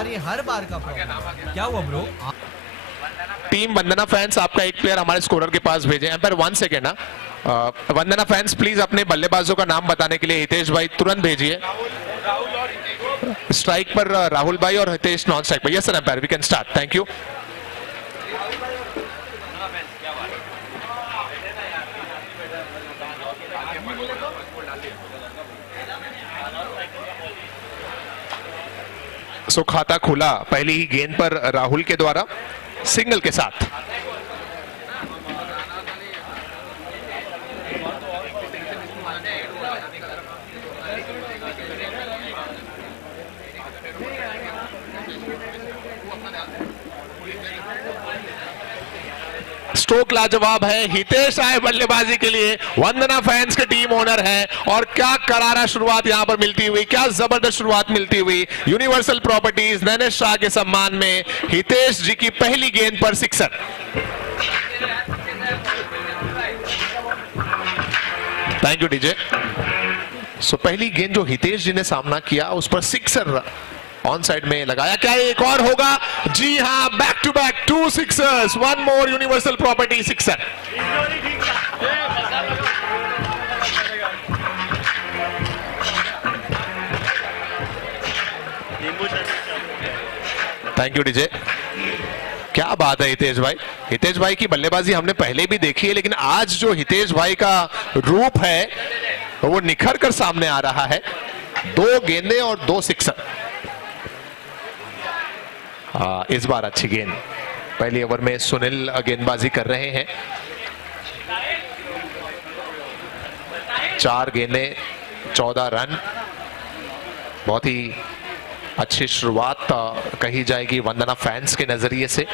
यार ये हर बार का प्रॉब्लम। क्या हुआ ब्रो? टीम वंदना फैंस, आपका एक प्लेयर हमारे स्कोरर के पास भेजे। एम्पायर 1 सेकेंड ना। वंदना फैंस प्लीज अपने बल्लेबाजों का नाम बताने के लिए हितेश भाई तुरंत भेजिए। स्ट्राइक पर राहुल भाई और हितेश नॉन स्ट्राइक पर। Yes sir umpire, we can start. Thank you. So खाता खुला पहली ही गेंद पर राहुल के द्वारा सिंगल के साथ। स्ट्रोक लाजवाब है। हितेश आए बल्लेबाजी के लिए, वंदना फैंस के टीम ओनर है। और क्या करारा शुरुआत यहां पर मिलती हुई, क्या जबरदस्त शुरुआत मिलती हुई। यूनिवर्सल प्रॉपर्टीज नैनेश शाह के सम्मान में हितेश जी की पहली गेंद पर sixer. Thank you DJ. So पहली गेंद जो हितेश जी ने सामना किया उस पर सिक्सर ऑन साइड में लगाया। क्या एक और होगा? जी हां, back to back 2 sixers, 1 more universal property sixer. Thank you DJ. क्या बात है हितेश भाई। हितेश भाई की बल्लेबाजी हमने पहले भी देखी है, लेकिन आज जो हितेश भाई का रूप है वो निखर कर सामने आ रहा है। 2 गेंदें और 2 सिक्सर। इस बार अच्छी गेंद। पहली ओवर में सुनील गेंदबाजी कर रहे हैं। 4 गेंदें 14 रन। बहुत ही अच्छी शुरुआत कही जाएगी वंदना फैंस के नजरिए से।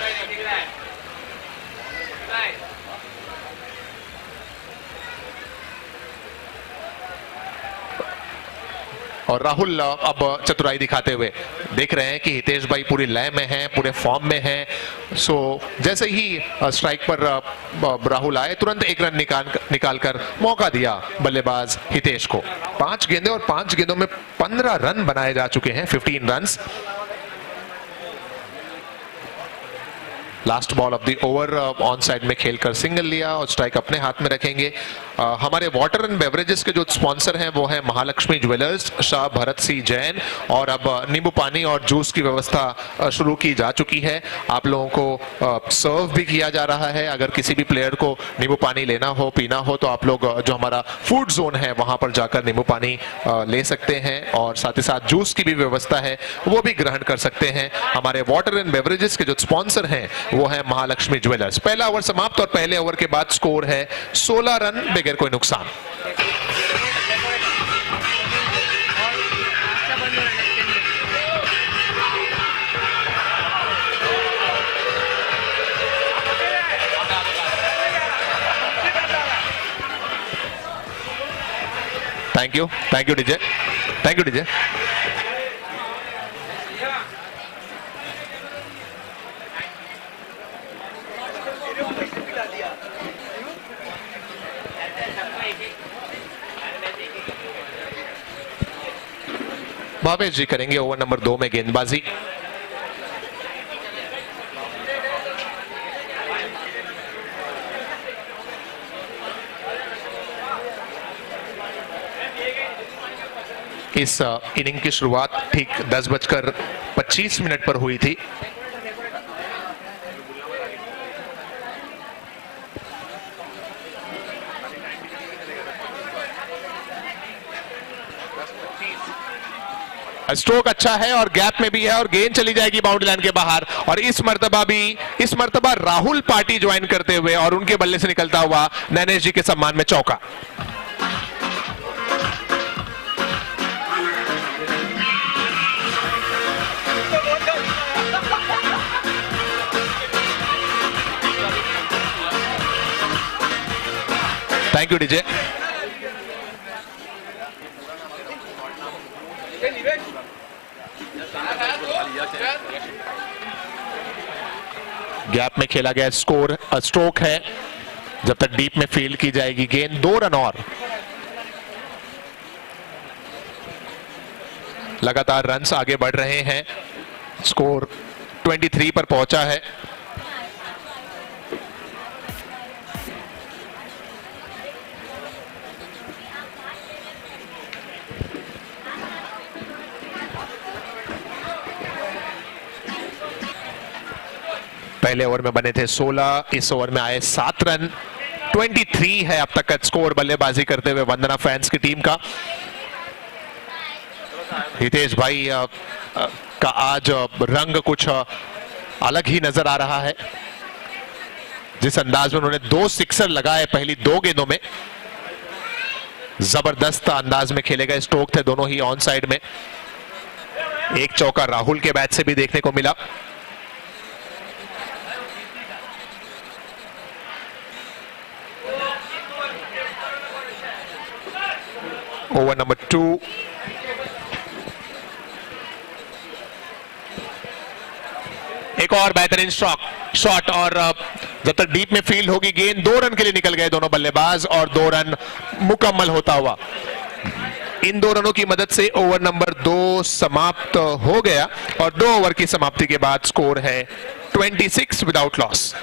और राहुल अब चतुराई दिखाते हुए देख रहे हैं कि हितेश भाई पूरी लय में हैं, पूरे फॉर्म में हैं। सो जैसे ही स्ट्राइक पर राहुल आए, तुरंत 1 रन निकालकर मौका दिया बल्लेबाज हितेश को। 5 गेंदें और 5 गेंदों में 15 रन बनाए जा चुके हैं, 15 runs. Last ball of the over on side में खेलकर सिंगल लिया और स्ट्राइक अपने हाथ में रखेंगे। हमारे वाटर एंड बेवरेजेस के जो स्पॉन्सर हैं वो है महालक्ष्मी ज्वेलर्स, शाह भरत सिंह जैन। और अब नींबू पानी और जूस की व्यवस्था शुरू की जा चुकी है। आप लोगों को सर्व भी किया जा रहा है। अगर किसी भी प्लेयर को नींबू पानी लेना हो, पीना हो, तो आप लोग जो हमारा फूड जोन है वहां पर जाकर नींबू पानी ले सकते हैं। और साथ ही साथ जूस की भी व्यवस्था है, वो भी ग्रहण कर सकते हैं। हमारे वाटर एंड बेवरेजेस के जो स्पॉन्सर हैं वो है महालक्ष्मी ज्वेलर्स। पहला ओवर समाप्त और पहले ओवर के बाद स्कोर है 16 रन बगैर कोई नुकसान। Thank you DJ. Thank you DJ. Bhavesh ji करेंगे ओवर नंबर 2 में गेंदबाजी। इस इनिंग की शुरुआत ठीक 10:25 पर हुई थी। स्ट्रोक अच्छा है और गैप में भी है और गेंद चली जाएगी बाउंड्री लाइन के बाहर। और इस मर्तबा राहुल पार्टी ज्वाइन करते हुए और उनके बल्ले से निकलता हुआ नैनेश जी के सम्मान में चौका। Thank you DJ. गैप में खेला गया स्कोर स्ट्रोक है। जब तक डीप में फील्ड की जाएगी गेंद 2 रन और। लगातार रन्स आगे बढ़ रहे हैं। स्कोर 23 पर पहुंचा है। पहले ओवर में बने थे 16, इस ओवर में आए 7 रन। 23 है अब तक का स्कोर बल्लेबाजी करते हुए वंदना फैंस की टीम का। हितेश भाई का आज रंग कुछ अलग ही नजर आ रहा है। जिस अंदाज में उन्होंने 2 सिक्सर लगाए पहली 2 गेंदों में, जबरदस्त अंदाज में खेले गए स्ट्रोक थे दोनों ही ऑन साइड में। एक चौका राहुल के बैट से भी देखने को मिला। ओवर नंबर 2, एक और बेहतरीन शॉट और जब तक डीप में फील्ड होगी गेंद, 2 रन के लिए निकल गए दोनों बल्लेबाज और 2 रन मुकम्मल होता हुआ। इन 2 रनों की मदद से ओवर नंबर 2 समाप्त हो गया और 2 ओवर की समाप्ति के बाद स्कोर है 26 without loss.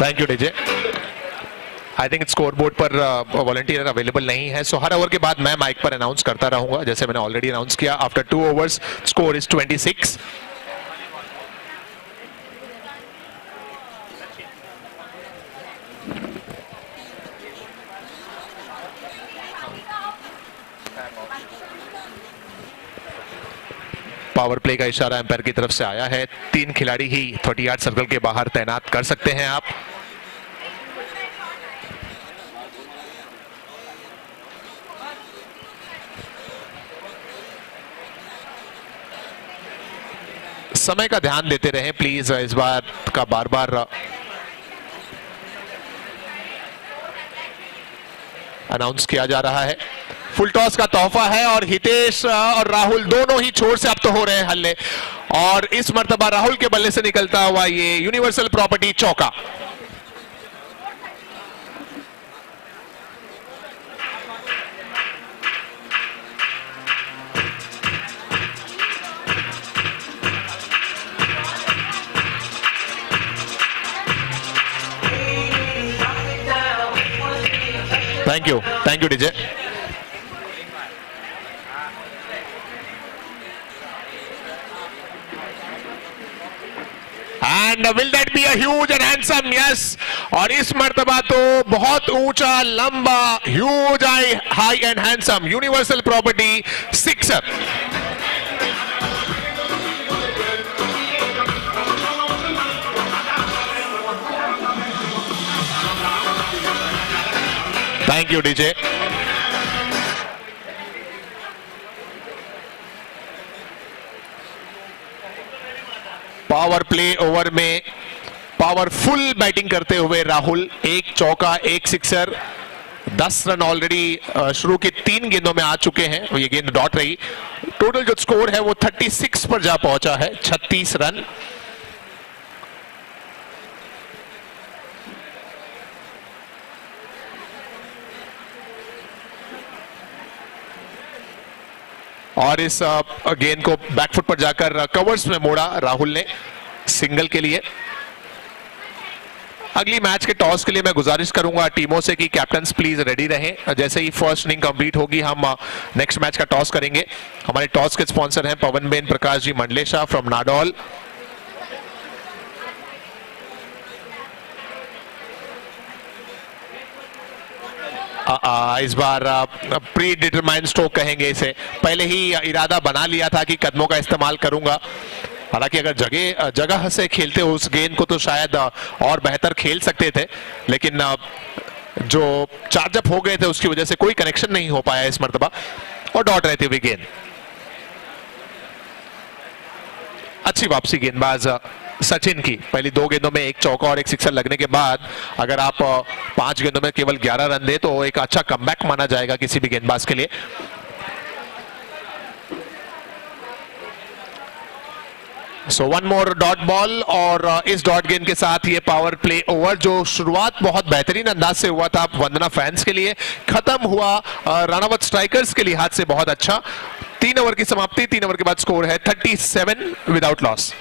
Thank you DJ. I think score board पर वॉलंटियर अवेलेबल नहीं है, सो हर ओवर के बाद मैं माइक पर अनाउंस करता रहूंगा जैसे मैंने ऑलरेडी अनाउंस किया। After 2 overs score is 26। Power play का इशारा एम्पायर की तरफ से आया है। 3 खिलाड़ी ही 30 यार्ड सर्कल के बाहर तैनात कर सकते हैं आप। समय का ध्यान देते रहें प्लीज, इस बार का बार बार अनाउंस किया जा रहा है। फुल टॉस का तोहफा है और हितेश और राहुल दोनों ही छोर से अब तो हो रहे हैं हल्ले और इस मर्तबा राहुल के बल्ले से निकलता हुआ ये यूनिवर्सल प्रॉपर्टी चौका। Thank you DJ. And will that be a huge and handsome? Yes. और इस मर्तबा तो बहुत ऊंचा, लंबा, huge, high and handsome universal property sixer. Thank you DJ. Power play over में पावरफुल बैटिंग करते हुए राहुल, 1 चौका 1 सिक्सर, 10 रन ऑलरेडी शुरू की 3 गेंदों में आ चुके हैं। ये गेंद डॉट रही। टोटल जो स्कोर है वो 36 पर जा पहुंचा है, 36 रन। और इस गेंद को बैकफुट पर जाकर कवर्स में मोड़ा राहुल ने सिंगल के लिए। अगली मैच के टॉस के लिए मैं गुजारिश करूंगा टीमों से कि कैप्टन्स प्लीज रेडी रहें। जैसे ही फर्स्ट इनिंग कंप्लीट होगी हम नेक्स्ट मैच का टॉस करेंगे। हमारे टॉस के स्पॉन्सर हैं पवनबेन प्रकाश जी मंडलेशा फ्रॉम नाडौल। इस बार प्री डिटरमाइंड स्ट्रोक कहेंगे इसे। पहले ही इरादा बना लिया था कि कदमों का इस्तेमाल करूंगा। हालांकि अगर जगह से खेलते उस गेंद को तो शायद और बेहतर खेल सकते थे, लेकिन जो चार्जअप हो गए थे उसकी वजह से कोई कनेक्शन नहीं हो पाया इस मर्तबा और डॉट रहती हुई गेंद। अच्छी वापसी गेंदबाज सचिन की। पहली 2 गेंदों में 1 चौका और 1 सिक्सर लगने के बाद अगर आप 5 गेंदों में केवल 11 रन दे तो एक अच्छा कमबैक माना जाएगा किसी भी गेंदबाज के लिए। सो 1 मोर डॉट बॉल और इस डॉट गेंद के साथ ये पावर प्ले ओवर जो शुरुआत बहुत बेहतरीन अंदाज से हुआ था वंदना फैंस के लिए, खत्म हुआ राणावत स्ट्राइकर्स के लिहाज से बहुत अच्छा। 3 ओवर की समाप्ति, 3 ओवर के बाद स्कोर है 37 विदाउट लॉस।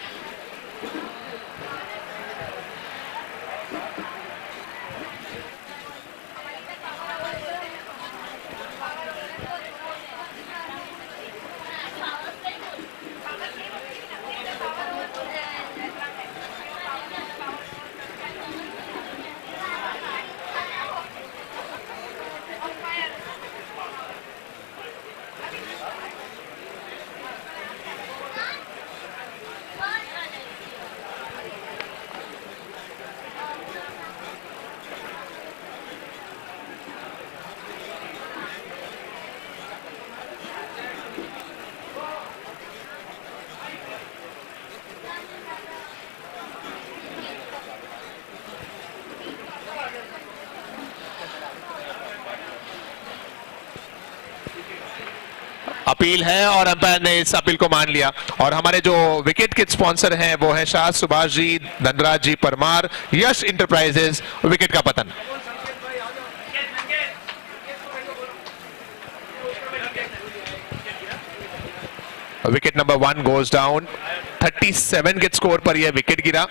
अपील है और अंपायर ने इस अपील को मान लिया और हमारे जो विकेट के स्पॉन्सर हैं वो है शाह सुभाष जी, धनराज जी परमार, यश इंटरप्राइजेस। विकेट का पतन। Wicket number 1 goes down. 37 के स्कोर पर यह विकेट गिरा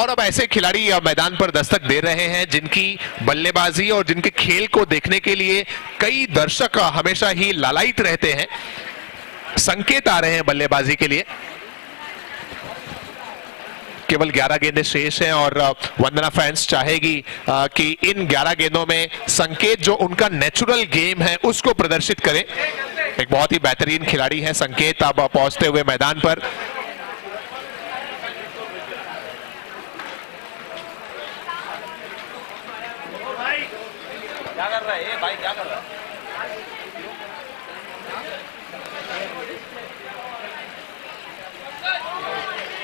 और अब ऐसे खिलाड़ी मैदान पर दस्तक दे रहे हैं जिनकी बल्लेबाजी और जिनके खेल को देखने के लिए कई दर्शक हमेशा ही लालायित रहते हैं। संकेत आ रहे हैं बल्लेबाजी के लिए। केवल 11 गेंदें शेष हैं और वंदना फैंस चाहेगी कि इन 11 गेंदों में संकेत जो उनका नेचुरल गेम है उसको प्रदर्शित करें। एक बहुत ही बेहतरीन खिलाड़ी है संकेत अब पहुंचते हुए मैदान पर। क्या कर रहा है ये भाई, क्या कर रहा है?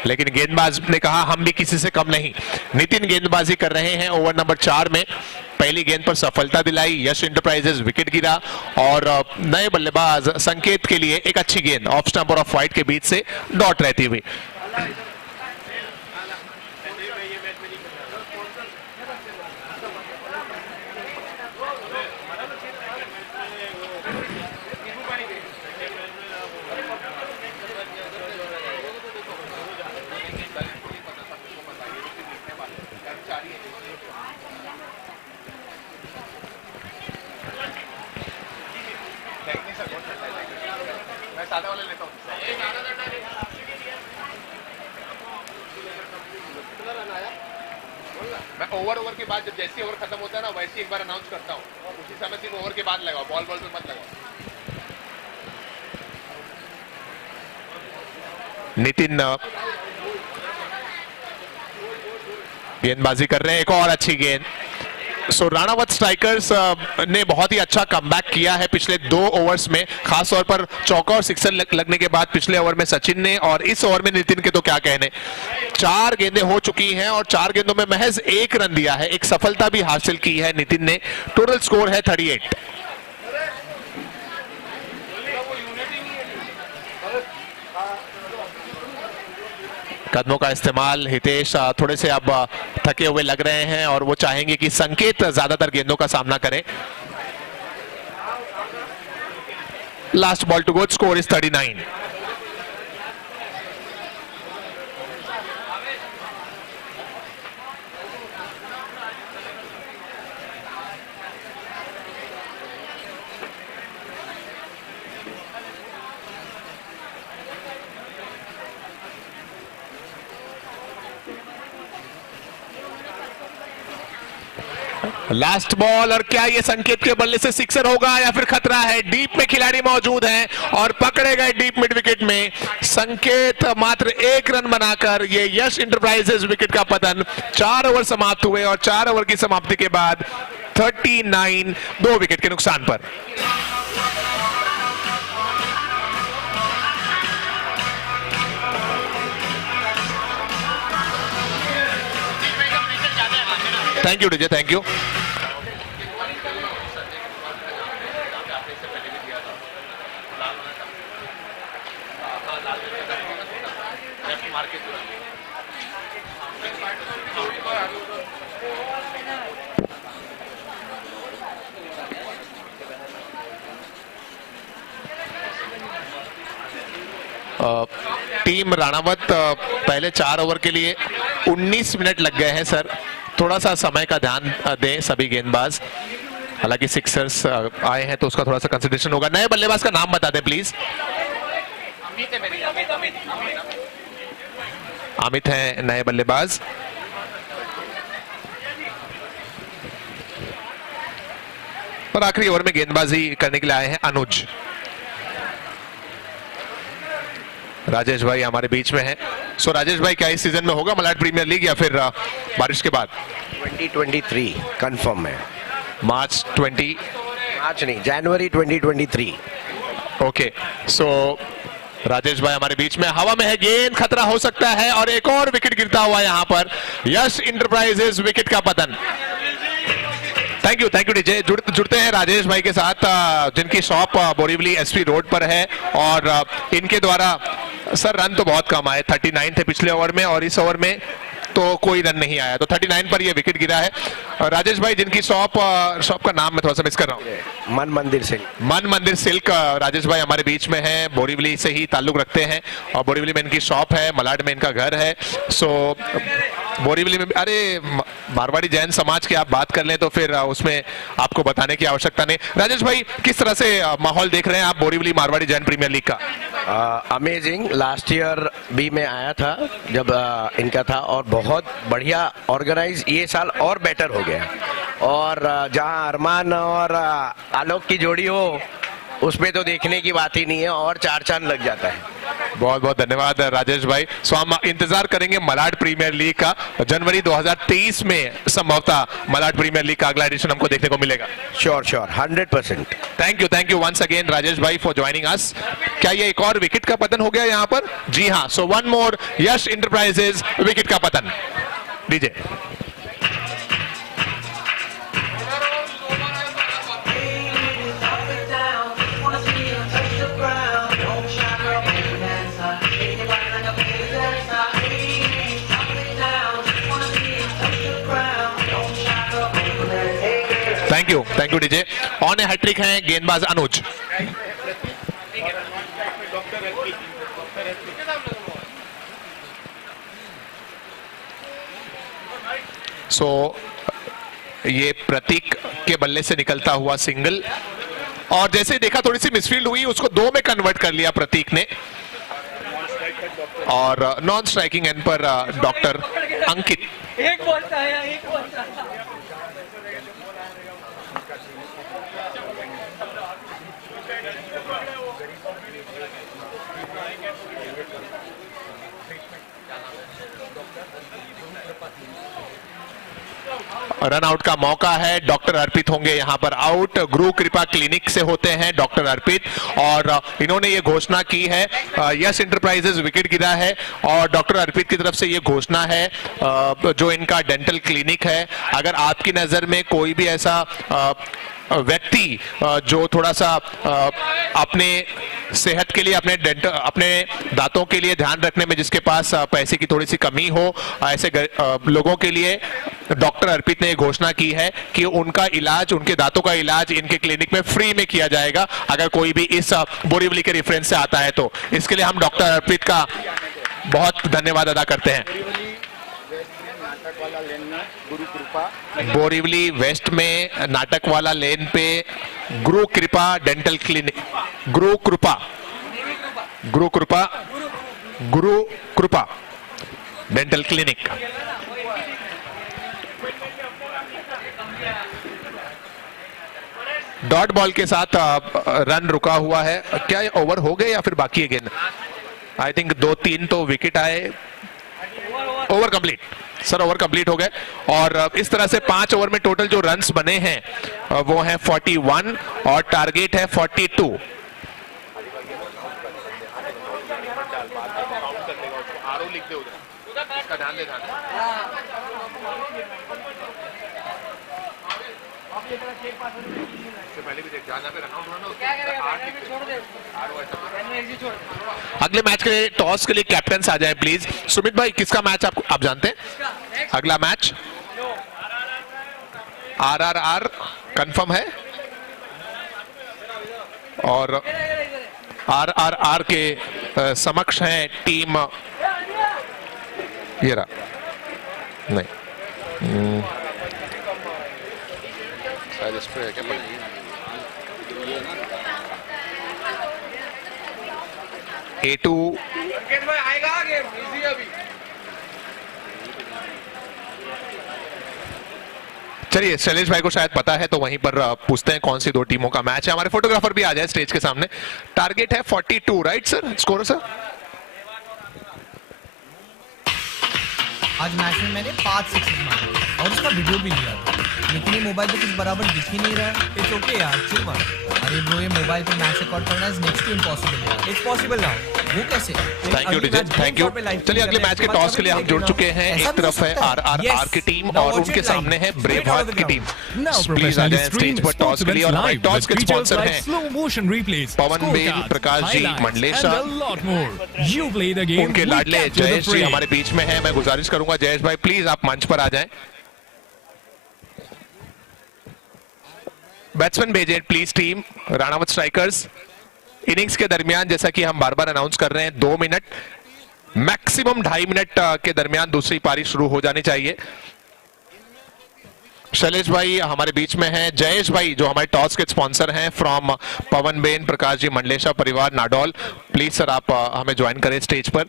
लेकिन गेंदबाज ने कहा हम भी किसी से कम नहीं। नितिन गेंदबाजी कर रहे हैं ओवर नंबर 4 में। पहली गेंद पर सफलता दिलाई यश इंटरप्राइजेस, विकेट गिरा और नए बल्लेबाज संकेत के लिए एक अच्छी गेंद ऑफ स्टंप और ऑफ वाइड के बीच से डॉट रहती हुई। मैं ओवर के बाद जब जैसे ओवर खत्म होता है ना वैसे एक बार अनाउंस करता हूँ, उसी समय 3 ओवर के बाद लगाओ, बॉल पे मत लगाओ। नितिन गेंदबाजी कर रहे हैं, एक और अच्छी गेंद। सो राणावत स्ट्राइकर्स ने बहुत ही अच्छा कमबैक किया है पिछले 2 ओवर्स में, खास तौर पर चौका और सिक्सर लगने के बाद पिछले ओवर में सचिन ने और इस ओवर में नितिन के तो क्या कहने। 4 गेंदें हो चुकी हैं और 4 गेंदों में महज 1 रन दिया है। एक सफलता भी हासिल की है नितिन ने। टोटल स्कोर है 38। कदमों का इस्तेमाल। हितेश थोड़े से अब थके हुए लग रहे हैं और वो चाहेंगे कि संकेत ज्यादातर गेंदों का सामना करें। Last ball to go, score is 39। Last ball और क्या ये संकेत के बल्ले से सिक्सर होगा या फिर खतरा है। डीप में खिलाड़ी मौजूद हैं और पकड़े गए डीप मिड विकेट में। संकेत मात्र 1 रन बनाकर ये यश इंटरप्राइजेस विकेट का पतन। 4 ओवर समाप्त हुए और 4 ओवर की समाप्ति के बाद 39 2 विकेट के नुकसान पर। Thank you DJ, thank you. Team Ranawat पहले 4 ओवर के लिए 19 मिनट लग गए हैं सर, थोड़ा सा समय का ध्यान दें सभी गेंदबाज। हालांकि सिक्सर्स आए हैं तो उसका थोड़ा सा कंसिडरेशन होगा। नए बल्लेबाज का नाम बता दें प्लीज। अमित है नए बल्लेबाज। और आखिरी ओवर में गेंदबाजी करने के लिए आए हैं अनुज। राजेश भाई हमारे बीच में हैं। सो राजेश भाई, क्या इस सीजन में होगा मलाड प्रीमियर लीग या फिर बारिश के बाद? 2023 कंफर्म है। मार्च नहीं, जनवरी 2023। ओके, सो राजेश भाई हमारे बीच में। हवा में है गेंद, खतरा हो सकता है और एक और विकेट गिरता हुआ यहां पर। यश इंटरप्राइजेज विकेट का पतन। Thank you DJ. जुड़ते हैं राजेश भाई के साथ, जिनकी शॉप बोरीवली एसपी रोड पर है। और इनके द्वारा सर रन तो बहुत कम आए, 39 थे पिछले ओवर में और इस ओवर में तो कोई रन नहीं आया, तो 39 पर ये विकेट गिरा है। राजेश भाई, जिनकी शॉप का नाम मैं थोड़ा सा मिस कर रहा हूँ। मन मंदिर सिल्क। राजेश भाई हमारे बीच में है, बोरीवली से ही ताल्लुक रखते हैं और बोरीवली में इनकी शॉप है, मलाड में इनका घर है। सो बोरीवली में, अरे मारवाड़ी जैन समाज की आप बात कर लें तो फिर उसमें आपको बताने की आवश्यकता नहीं। राजेश भाई, किस तरह से माहौल देख रहे हैं आप बोरीवली मारवाड़ी जैन प्रीमियर लीग का? अमेजिंग। लास्ट ईयर भी मैं आया था जब इनका था और बहुत बढ़िया ऑर्गेनाइज। ये साल और बेटर हो गया और जहां अरमान और आलोक की जोड़ी हो उसमें तो देखने की बात ही नहीं है और 4 चांद लग जाता है। बहुत बहुत धन्यवाद राजेश भाई। सो हम इंतजार करेंगे मलाड प्रीमियर लीग का। जनवरी 2023 में संभवतः मलाड प्रीमियर लीग का अगला एडिशन हमको देखने को मिलेगा। Sure 100%। Thank you once again Rajesh भाई फॉर ज्वाइनिंग अस। क्या ये एक और विकेट का पतन हो गया यहाँ पर? जी हाँ, so one more Yash enterprises wicket का पतन। DJ. Thank you DJ. On a hattrick है गेंदबाज अनुज। सो ये प्रतीक के बल्ले से निकलता हुआ सिंगल, और जैसे देखा थोड़ी सी मिसफील्ड हुई, उसको 2 में कन्वर्ट कर लिया प्रतीक ने। और नॉन स्ट्राइकिंग एंड पर डॉक्टर अंकित। एक बॉल था, एक बॉल था। रन आउट का मौका है। डॉक्टर अर्पित होंगे यहां पर आउट। गुरु कृपा क्लिनिक से होते हैं डॉक्टर अर्पित, और इन्होंने ये घोषणा की है, यस इंटरप्राइजेज विकेट गिरा है और डॉक्टर अर्पित की तरफ से ये घोषणा है, जो इनका डेंटल क्लिनिक है। अगर आपकी नजर में कोई भी ऐसा व्यक्ति जो थोड़ा सा अपने सेहत के लिए, अपने दांतों के लिए ध्यान रखने में जिसके पास पैसे की थोड़ी सी कमी हो, ऐसे लोगों के लिए डॉक्टर अर्पित ने ये घोषणा की है कि उनका इलाज, उनके दांतों का इलाज इनके क्लिनिक में फ्री में किया जाएगा अगर कोई भी इस बोरीवली के रेफरेंस से आता है तो। इसके लिए हम डॉक्टर अर्पित का बहुत धन्यवाद अदा करते हैं। बोरीवली वेस्ट में नाटक वाला लेन पे गुरु कृपा डेंटल क्लिनिक, गुरु कृपा डेंटल क्लिनिक। डॉट बॉल के साथ रन रुका हुआ है। क्या ये ओवर हो गए या फिर बाकी है गेंद? आई थिंक 2-3 तो विकेट आए। Over complete sir, over complete हो गए। और इस तरह से 5 ओवर में टोटल जो रन्स बने हैं वो है 41 और टारगेट है 42। अगले मैच के लिए टॉस के लिए कैप्टन आ जाए प्लीज। सुमित भाई किसका मैच आप जानते हैं? अगला मैच RRR कंफर्म है और RRR के समक्ष है टीम ये रहा नहीं शायद इस पे क्या A2 चलिए शैलेश भाई को शायद पता है तो वहीं पर पूछते हैं कौन सी दो टीमों का मैच है। हमारे फोटोग्राफर भी आ जाए स्टेज के सामने। टारगेट है 42 राइट सर? Score sir? आज मैच में मैंने 5 सिक्सेस मारे और उसका वीडियो भी लिया था, लेकिन ये मोबाइल पे कुछ बराबर दिख ही नहीं रहा है। इट्स ओके यार, चिल वन। अरे ब्रो, ये मोबाइल पे मैच रिकॉर्ड करना इज नेक्स्ट टू इम्पॉसिबल यार। It's possible now. वो कैसे? Thank you DJ, thank you. चलिए अगले मैच के टॉस के लिए हम जुड़ चुके हैं। एक तरफ है RRR की टीम और उनके सामने है ब्रेव हार्ट की टीम। प्लीज आ जाए स्टेज पर टॉस के लिए। और हमारे टॉस के स्पॉन्सर हैं पवन बेन, प्रकाश जी, मंडलेशा, उनके लाडले जयेश जी हमारे बीच में है। मैं गुजारिश करूंगा जयेश भाई प्लीज आप मंच पर आ जाएं। बैट्समैन भेजें please team. Ranawat strikers. Innings के दरमियान जैसा कि हम बार बार अनाउंस कर रहे हैं 2 मिनट मैक्सिमम 2.5 मिनट के दरमियान दूसरी पारी शुरू हो जानी चाहिए। शैलेश भाई हमारे बीच में हैं। जयेश भाई जो हमारे टॉस के स्पॉन्सर हैं from Pawan Ben, Prakash ji, मंडलेशा परिवार, नाडौल। प्लीज सर आप हमें ज्वाइन करें स्टेज पर।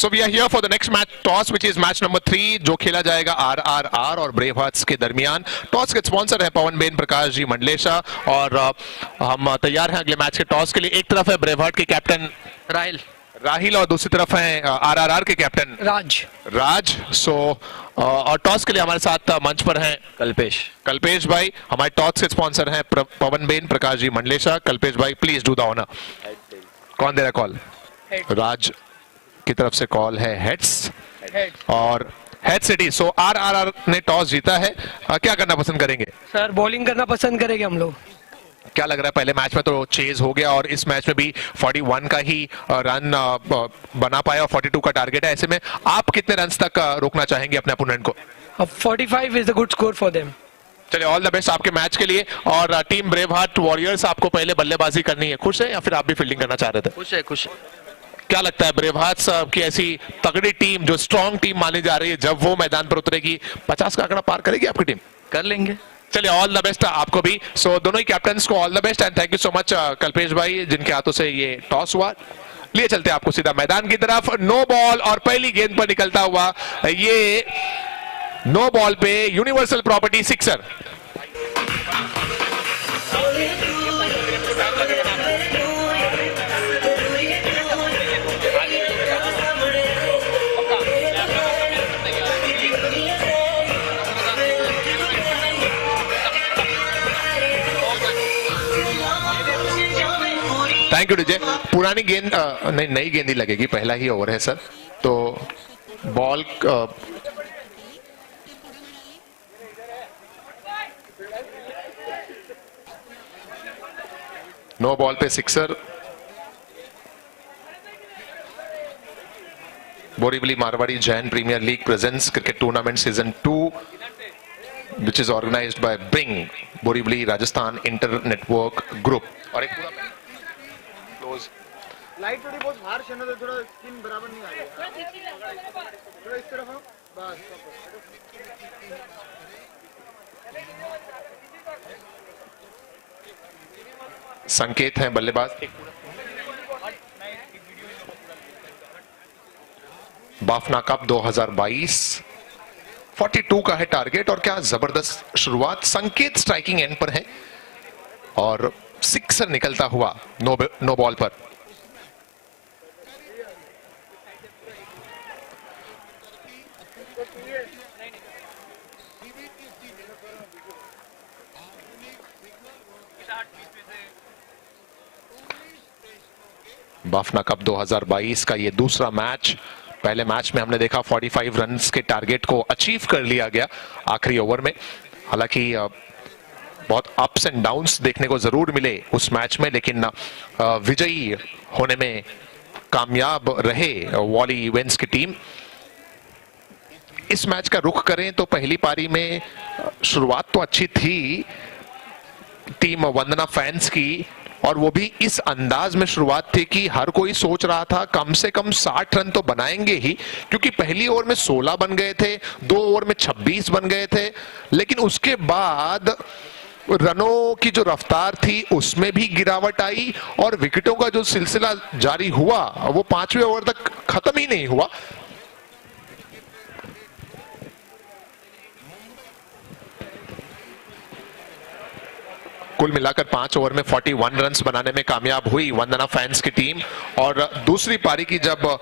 So we are here for the next match toss which is match number 3 जो खेला जाएगा RRR और ब्रेव हार्ट्स के दरमियान। टॉस के स्पॉन्सर है पवन बेन, प्रकाश जी, मंडलेशा और हम तैयार हैं अगले मैच के टॉस के लिए। एक तरफ है ब्रेव हार्ट के कैप्टन राहिल और दूसरी तरफ है RRR के कैप्टन राज। सो और टॉस के लिए हमारे साथ मंच पर हैं कल्पेश भाई। हमारे टॉस के स्पॉन्सर हैं पवन बेन, प्रकाश जी, मंडलेशा। कल्पेश भाई प्लीज डू द ऑनर। कौन दे रहा कॉल? राज की तरफ से कॉल है हेड्स और हेड सिटी। सो RRR ने टॉस जीता है। क्या करना पसंद करेंगे? सर बॉलिंग करना पसंद करेंगे हम लोग। क्या लग रहा है पहले मैच में तो चेज हो गया और इस मैच में भी 41 का ही रन बना पाया और 42 का टारगेट है। ऐसे में आप कितने रन तक रोकना चाहेंगे अपने अपोनेंट को? 45 is a good score for them. चलिए ऑल द बेस्ट आपके मैच के लिए। और टीम ब्रेव हार्ट वॉरियर्स आपको पहले बल्लेबाजी करनी है, खुश है या फिर आप भी फील्डिंग करना चाह रहे थे? खुश है। क्या लगता है ब्रेव हार्ट्स की ऐसी तगड़ी टीम जो स्ट्रॉन्ग टीम मानी जा रही है जब वो मैदान पर उतरेगी 50 का आंकड़ा पार करेगी आपकी टीम? कर लेंगे। चलिए ऑल द बेस्ट आपको भी। सो दोनों ही कैप्टन्स को all the best and thank you so much Kalpesh भाई जिनके हाथों से ये टॉस हुआ। लिए चलते हैं आपको सीधा मैदान की तरफ। नो बॉल और पहली गेंद पर निकलता हुआ ये नो बॉल पे universal property sixer. Thank you DJ. पुरानी गेंद नहीं, नई गेंद ही लगेगी, पहला ही ओवर है सर। तो बॉल नो बॉल पे sixer. Borivali Marwari Jain premier league presents cricket tournament season 2 which is organized by Bring Borivali Rajasthan inter network group. और एक पूरा क्लोज लाइट थोड़ी बहुत हार्श है ना, तो थोड़ा स्किन बराबर नहीं आ रही। थोड़ा इस तरफ आओ बस। संकेत है बल्लेबाज। बाफना कप 2022 42 का है टारगेट और क्या जबरदस्त शुरुआत। संकेत स्ट्राइकिंग एंड पर है और सिक्सर निकलता हुआ नो बॉल पर। बाफना कप 2022 का ये दूसरा मैच। पहले मैच में हमने देखा 45 रन्स के टारगेट को अचीव कर लिया गया आखिरी ओवर में। हालांकि बहुत अप्स एंड डाउन्स देखने को जरूर मिले उस मैच में, लेकिन विजयी होने में कामयाब रहे वॉली इवेंट्स की टीम। इस मैच का रुख करें तो पहली पारी में शुरुआत तो अच्छी थी टीम वंदना फैंस की, और वो भी इस अंदाज में शुरुआत थी कि हर कोई सोच रहा था कम से कम 60 रन तो बनाएंगे ही, क्योंकि पहली ओवर में 16 बन गए थे, 2 ओवर में 26 बन गए थे। लेकिन उसके बाद रनों की जो रफ्तार थी उसमें भी गिरावट आई, और विकेटों का जो सिलसिला जारी हुआ वो 5वें ओवर तक खत्म ही नहीं हुआ। कुल मिलाकर 5 ओवर में 41 रन्स बनाने में कामयाब हुई वंदना फैंस की टीम। और दूसरी पारी की जब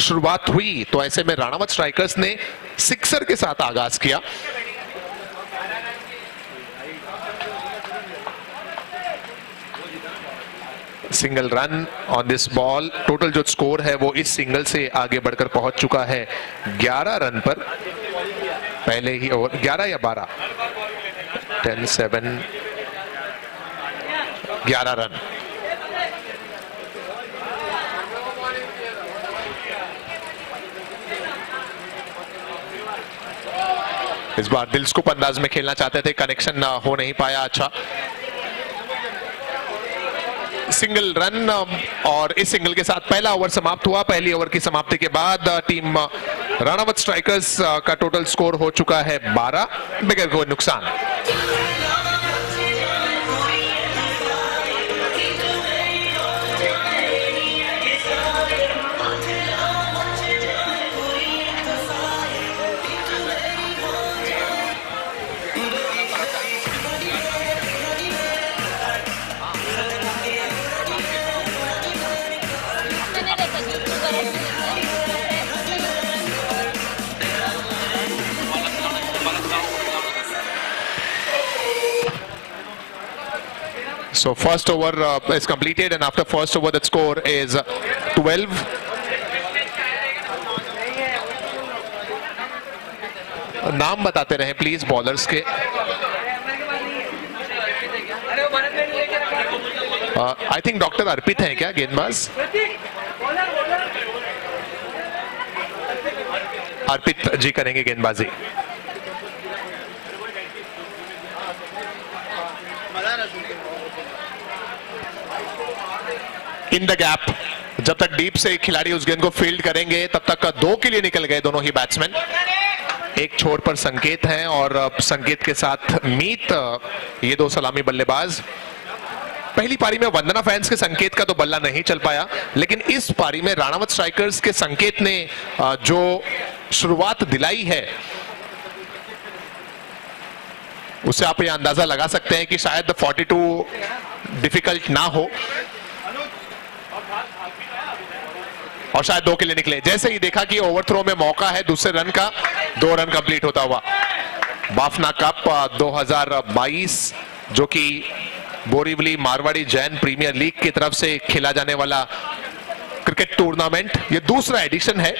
शुरुआत हुई तो ऐसे में राणावत स्ट्राइकर्स ने सिक्सर के साथ आगाज किया। Single run on this ball. Total जो स्कोर है वो इस सिंगल से आगे बढ़कर पहुंच चुका है 11 रन पर। पहले ही ओवर 11 या 12, 10-7, 11 रन। इस बार दिलस्कूप अंदाज में खेलना चाहते थे, कनेक्शन हो नहीं पाया अच्छा। सिंगल रन और इस सिंगल के साथ पहला ओवर समाप्त हुआ। पहली ओवर की समाप्ति के बाद टीम राणावत स्ट्राइकर्स का टोटल स्कोर हो चुका है 12 बगैर कोई नुकसान। So first over is completed, and after first over that score is 12. नाम बताते रहे प्लीज बॉलर्स के। आई थिंक डॉक्टर अर्पित हैं क्या गेंदबाज? अर्पित जी करेंगे गेंदबाजी। इन द गैप, जब तक डीप से खिलाड़ी उस गेंद को फील्ड करेंगे तब तक 2 के लिए निकल गए दोनों ही बैट्समैन। एक छोर पर संकेत हैं और संकेत के साथ मीत, ये 2 सलामी बल्लेबाज। पहली पारी में वंदना फैंस के संकेत का तो बल्ला नहीं चल पाया, लेकिन इस पारी में राणावत स्ट्राइकर्स के संकेत ने जो शुरुआत दिलाई है उससे आप ये अंदाजा लगा सकते हैं कि शायद 42 डिफिकल्ट ना हो, और शायद 2 के लिए निकले। जैसे ही देखा कि ओवरथ्रो में मौका है दूसरे रन का, 2 रन कंप्लीट होता हुआ। बाफना कप 2022 जो कि बोरीवली मारवाड़ी जैन प्रीमियर लीग की तरफ से खेला जाने वाला क्रिकेट टूर्नामेंट, ये दूसरा एडिशन है।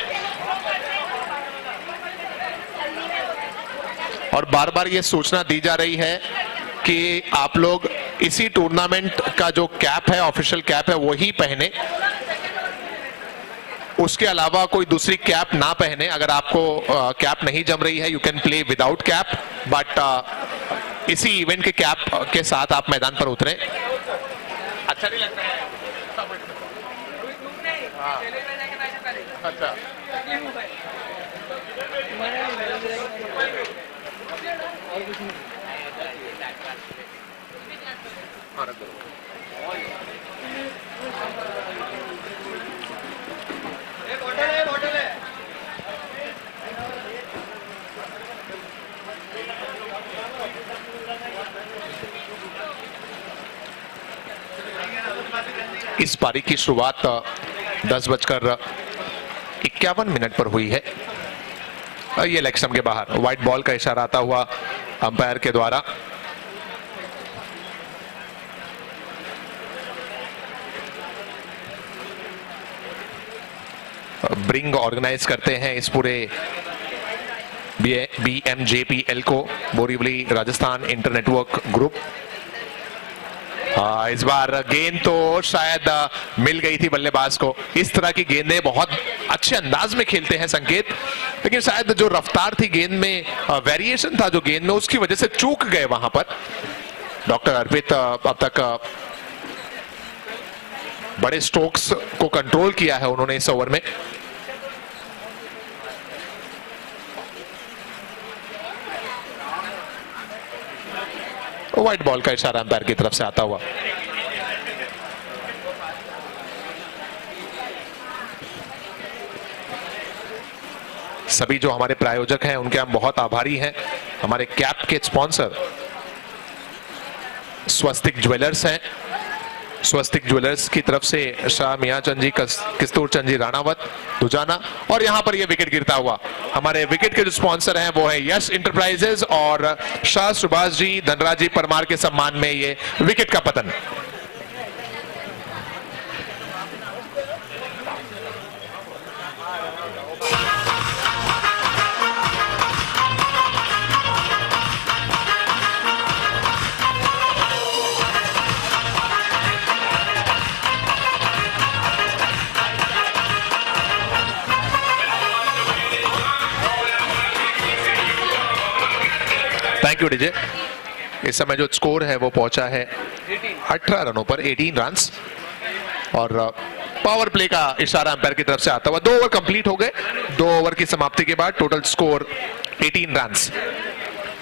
और बार बार ये सूचना दी जा रही है कि आप लोग इसी टूर्नामेंट का जो कैप है, ऑफिशियल कैप है, वही पहने, उसके अलावा कोई दूसरी कैप ना पहने। अगर आपको कैप नहीं जम रही है, you can play without cap, but इसी इवेंट के कैप के साथ आप मैदान पर उतरें। अच्छा नहीं लगता है? हाँ। अच्छा। इस पारी की शुरुआत 10:51 पर हुई है। ये लेग स्टंप के बाहर व्हाइट बॉल का इशारा आता हुआ अंपायर के द्वारा। ब्रिंग ऑर्गेनाइज करते हैं इस पूरे BMJPL को, Borivali Rajasthan inter network group. इस बार गेंद तो शायद मिल गई थी बल्लेबाज को। इस तरह की गेंदें बहुत अच्छे अंदाज में खेलते हैं संकेत, लेकिन शायद जो रफ्तार थी गेंद में, वेरिएशन था जो गेंद में, उसकी वजह से चूक गए वहां पर। डॉक्टर अर्पित अब तक बड़े स्ट्रोक्स को कंट्रोल किया है उन्होंने इस ओवर में। व्हाइट बॉल का इशारा अंपायर की तरफ से आता हुआ। सभी जो हमारे प्रायोजक हैं उनके हम बहुत आभारी हैं। हमारे कैप के स्पॉन्सर स्वस्तिक ज्वेलर्स हैं। स्वस्तिक ज्वेलर्स की तरफ से शाह मियाचंद जी, किस्तूर चंद जी राणावत, दुजाना, और यहां पर यह विकेट गिरता हुआ। हमारे विकेट के जो स्पॉन्सर हैं वो है यश इंटरप्राइजेज और शाह सुभाष जी, धनराज जी परमार के सम्मान में ये विकेट का पतन। Thank you DJ. इस समय जो स्कोर है वो पहुंचा है 18 रनों पर, 18 रन्स, और पावर प्ले का इशारा अंपायर की तरफ से आता हुआ। 2 ओवर कंप्लीट हो गए। 2 ओवर की समाप्ति के बाद टोटल स्कोर 18 रन्स।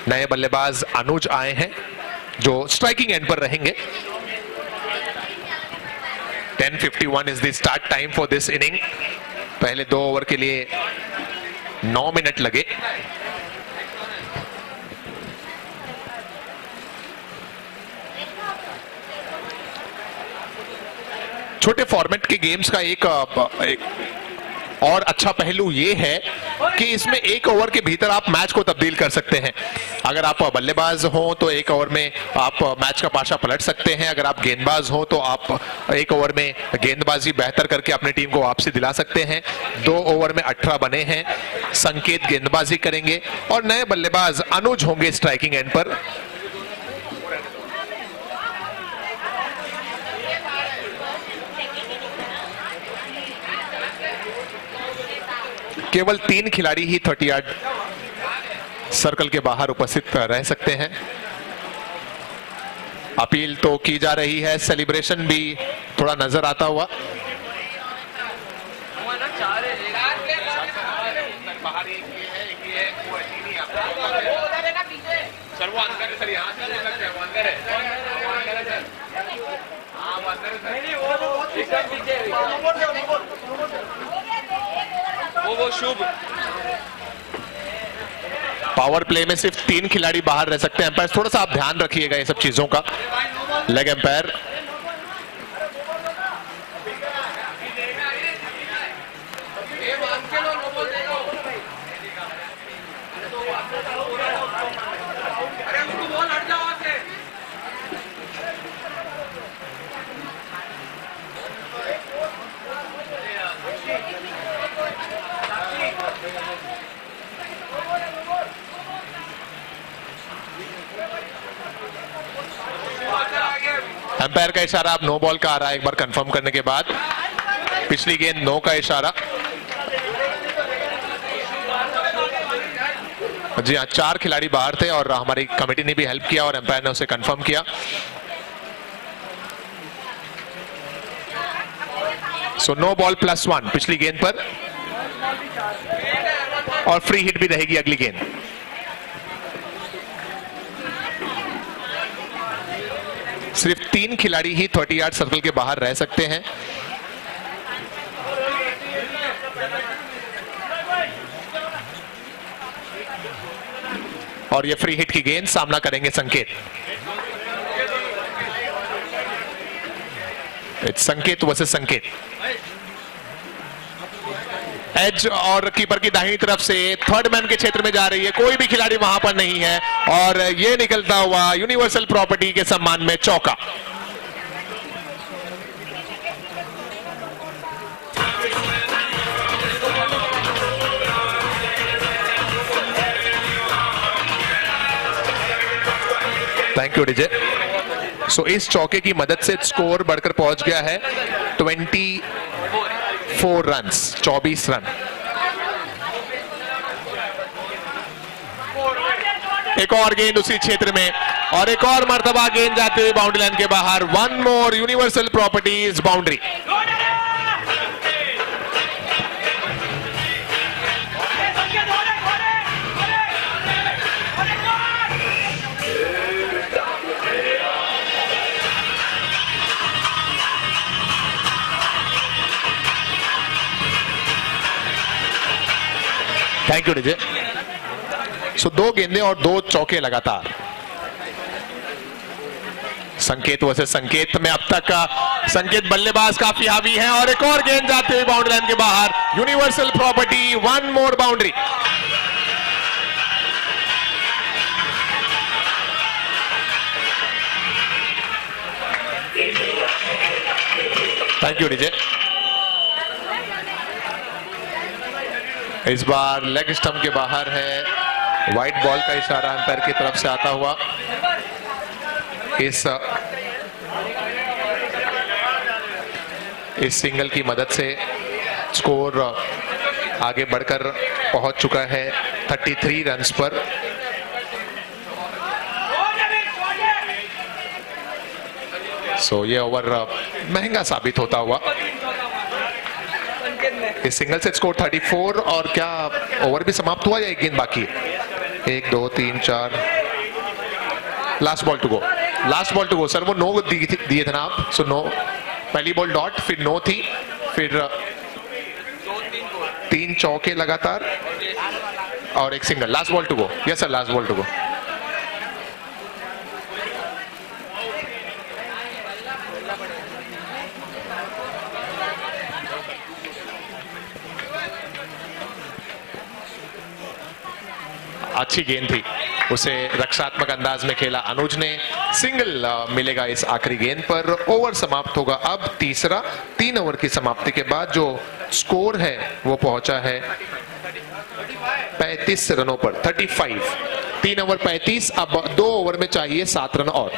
नए बल्लेबाज अनुज आए हैं जो स्ट्राइकिंग एंड पर रहेंगे। 10:51 is the start time for this inning. पहले 2 ओवर के लिए 9 मिनट लगे। छोटे फॉर्मेट के गेम्स का एक और अच्छा पहलू ये है कि इसमें 1 ओवर के भीतर आप मैच को तब्दील कर सकते हैं। अगर आप बल्लेबाज हो तो 1 ओवर में आप मैच का पाशा पलट सकते हैं। अगर आप गेंदबाज हो तो आप 1 ओवर में गेंदबाजी बेहतर करके अपनी टीम को वापसी दिला सकते हैं। 2 ओवर में 18 बने हैं। संकेत गेंदबाजी करेंगे और नए बल्लेबाज अनुज होंगे स्ट्राइकिंग एंड पर। केवल 3 खिलाड़ी ही 30 यार्ड सर्कल के बाहर उपस्थित रह सकते हैं। अपील तो की जा रही है, सेलिब्रेशन भी थोड़ा नजर आता हुआ। वो शुभ पावर प्ले में सिर्फ 3 खिलाड़ी बाहर रह सकते हैं। एम्पायर थोड़ा सा आप ध्यान रखिएगा ये सब चीजों का। लेग एम्पायर अंपायर का इशारा अब नो बॉल का आ रहा है एक बार कंफर्म करने के बाद। पिछली गेंद नो का इशारा। जी हाँ, 4 खिलाड़ी बाहर थे और हमारी कमेटी ने भी हेल्प किया और अंपायर ने उसे कंफर्म किया। सो नो बॉल +1 पिछली गेंद पर, और फ्री हिट भी रहेगी अगली गेंद। सिर्फ 3 खिलाड़ी ही 30 यार्ड सर्कल के बाहर रह सकते हैं। और ये फ्री हिट की गेंद, सामना करेंगे संकेत। संकेत वर्सेस संकेत। एज और कीपर की दाहिनी तरफ से थर्ड मैन के क्षेत्र में जा रही है, कोई भी खिलाड़ी वहां पर नहीं है और ये निकलता हुआ यूनिवर्सल प्रॉपर्टी के सम्मान में चौका। Thank you DJ. सो इस चौके की मदद से स्कोर बढ़कर पहुंच गया है 24 रन्स, 24 रन। एक और गेंद उसी क्षेत्र में और एक और मर्तबा गेंद जाते हुए बाउंड्री लाइन के बाहर। One more universal properties boundary. Thank you DJ. So 2 गेंदें और 2 चौके लगातार। संकेत वैसे संकेत में अब तक संकेत बल्लेबाज काफी हावी है और एक और गेंद जाते हुए बाउंड्री लाइन के बाहर। Universal property, one more boundary. Thank you DJ. इस बार लेग स्टंप के बाहर है। व्हाइट बॉल का इशारा अंपायर की तरफ से आता हुआ। इस सिंगल की मदद से स्कोर आगे बढ़कर पहुंच चुका है 33 रन्स पर। सो ये ओवर महंगा साबित होता हुआ। इस सिंगल से स्कोर 34 और क्या ओवर भी समाप्त हुआ या एक गेंद बाकी? 1 2 3 4 last ball to go. Last ball to go. Sir वो नो दिए थे ना आप? सो नो, पहली बॉल डॉट, फिर नो थी, फिर 3 चौके लगातार और एक single. Last ball to go. Yes sir, last ball to go. अच्छी गेंद थी, उसे रक्षात्मक अंदाज में खेला अनुज ने। सिंगल मिलेगा इस आखिरी गेंद पर। ओवर समाप्त होगा अब तीसरा। 3 ओवर की समाप्ति के बाद जो स्कोर है वो पहुंचा है 35 रनों पर। 35। 3 ओवर 35। अब 2 ओवर में चाहिए 7 रन और।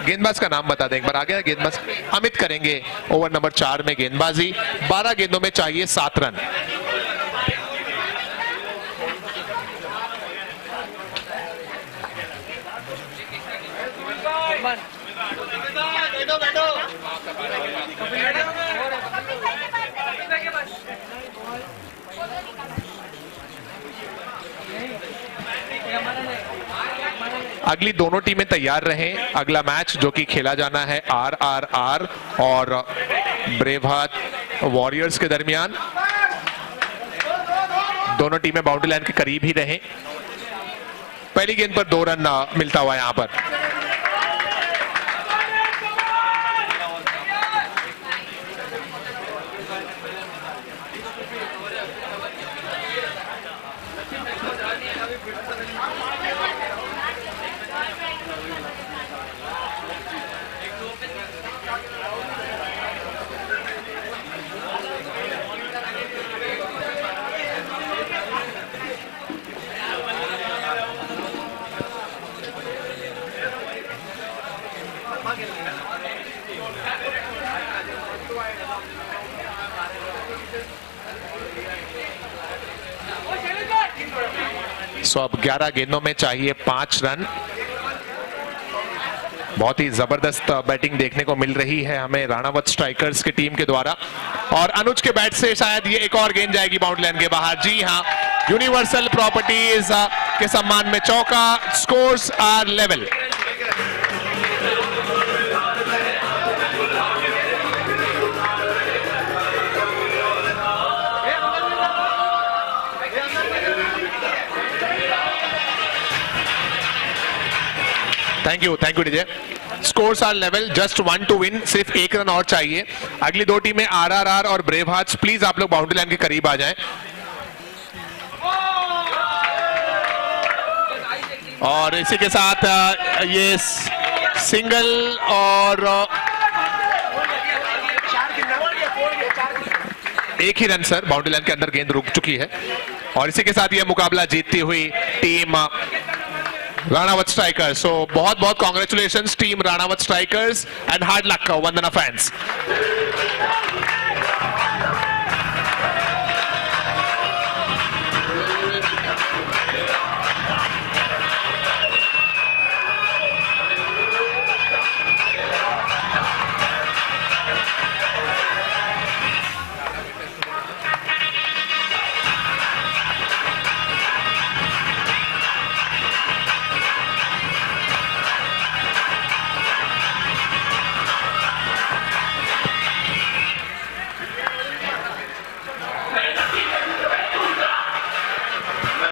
गेंदबाज का नाम बता दें एक बार। आगे गेंदबाज अमित करेंगे ओवर नंबर 4 में गेंदबाजी। 12 गेंदों में चाहिए 7 रन। अगली दोनों टीमें तैयार रहें। अगला मैच जो कि खेला जाना है RRR और ब्रेवहार्ट वॉरियर्स के दरमियान। दोनों टीमें बाउंड्री लाइन के करीब ही रहें। पहली गेंद पर 2 रन मिलता हुआ यहां पर। सो अब 11 गेंदों में चाहिए 5 रन। बहुत ही जबरदस्त बैटिंग देखने को मिल रही है हमें राणावत स्ट्राइकर्स की टीम के द्वारा। और अनुज के बैट से शायद ये एक और गेंद जाएगी बाउंड्री लाइन के बाहर। जी हां, यूनिवर्सल प्रॉपर्टीज के सम्मान में चौका। Scores are level. Thank you DJ. Scores are level, just 1 to win, सिर्फ 1 रन और चाहिए। अगली 2 टीमें आरआरआर और ब्रेव हार्ट्स, प्लीज आप लोग बाउंड्री लाइन के करीब आ जाएं। और इसी के साथ ये सिंगल और एक ही रन सर, बाउंड्री लाइन के अंदर गेंद रुक चुकी है। और इसी के साथ ये मुकाबला जीतती हुई टीम राणावत स्ट्राइकर्स। सो बहुत बहुत congratulations team Ranawat strikers and hard luck Vandana fans.